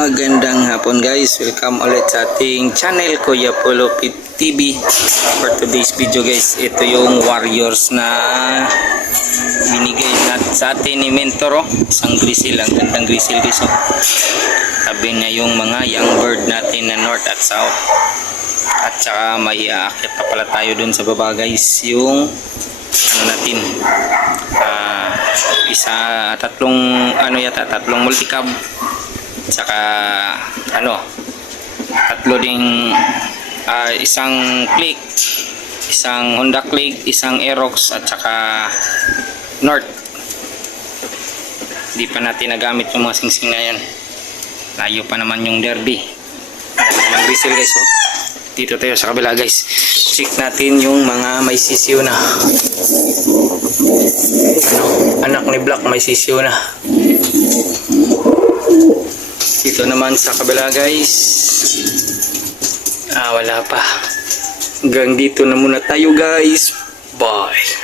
Magandang hapon guys, welcome ulit sa ating channel Kuya Polo TV. For today's video guys, ito yung warriors na binigay sa atin ni Mentor. Isang grizzle, ang gandang grizzle guys. Tabi niya yung mga young bird natin na north at south. At saka may aakyat pa pala tayo dun sa baba guys, yung ano natin, tatlong multicab, saka tatlo ding isang click, isang Honda click, isang Aerox at saka North. Hindi pa natin nagamit yung mga singsing na yan, layo pa naman yung derby. Ang grizzle guys. Dito tayo sa kabila guys, check natin yung mga may sisiyo na. Anak ni Black may sisiyo na. Dito naman sa kabila guys, wala pa. Hanggang dito na muna tayo guys. Bye.